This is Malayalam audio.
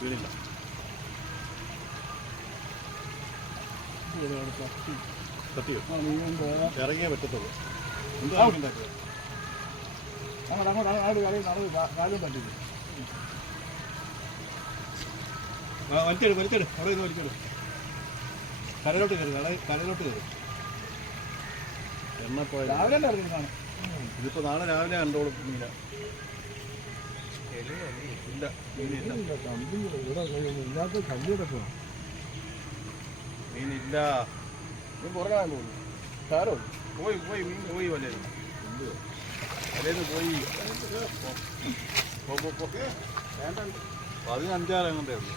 വീടില്ല സത്യം ഇറങ്ങിയേ പറ്റത്തുള്ളൂ. എന്താ വലിച്ചെടു വലിച്ചെടു അവിടെ നിന്ന് വലിച്ചെടു. കരയിലോട്ട് കയറി കരയിലോട്ട് കയറി. എണ്ണ പോയത് ഇതിപ്പോൾ നാളെ രാവിലെ കണ്ടോളും. മീന ഇല്ല മീനില്ല മീനില്ല. പുറകാൻ പോകുന്നു സാരോ പോയി പോയി മീൻ പോയി വലയിൽ വലയിൽ പോയി. 15 അങ്ങനത്തെ ഉള്ളൂ.